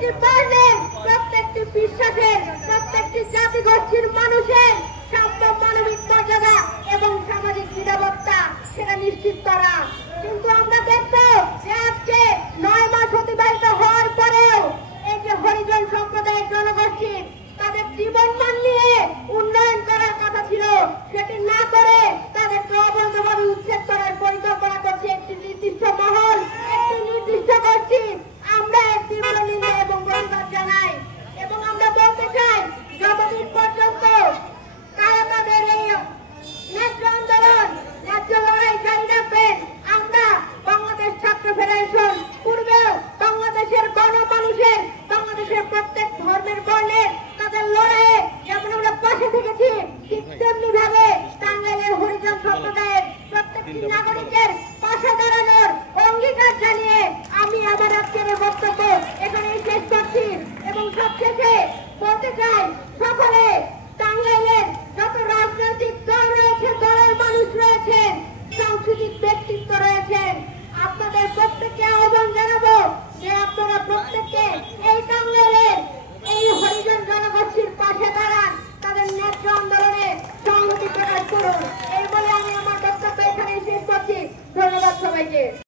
প্রত্যেকটি বর্ণের, প্রত্যেকটি বিশ্বাসের, প্রত্যেকটি জাতিগোষ্ঠীর মানুষের সাম্য, মানবিক মর্যাদা এবং সামাজিক নিরাপত্তা সেটা নিশ্চিত করা। কিন্তু আমরা দেখবো যে আজকে 9 মাস অতিবাহিত হওয়ার পরেও এই যে হরিজন সম্প্রদায়ের জনগোষ্ঠী তাদের জীবনমান নিয়ে উন্নয়ন করার কথা ছিল, সেটি না করে তাদেরকে অবৈধভাবে উচ্ছেদ করার পরিকল্পনা করছে একটি নির্দিষ্ট মহল, একটি নির্দিষ্ট গোষ্ঠী। আমরা এর তীব্র নিন্দা এবং প্রতিবাদ জানাই এবং আমরা বলতে চাই যতদিন পর্যন্ত তারা তাদের এই ন্যায্য আন্দোলন, ন্যায্য লড়াই জারি রাখবেন, আমরা বাংলাদেশ ছাত্র ফেডারেশন পূর্বেও বাংলাদেশের গণমানুষের, বাংলাদেশের প্রত্যেক ধর্মের বর্ণের তাদের লড়াইয়ে যেমন আমরা পাশে থেকেছি, ঠিক তেমনি ভাবে টাঙ্গাইলের হরিজন সম্প্রদায়ের প্রত্যেকটি নাগরিকের পাশে দাঁড়ানোর অঙ্গীকার জানিয়ে আমি আমার আজকের বক্তব্য এখানে শেষ করছি এবং সবশেষে বলতে চাই সকলে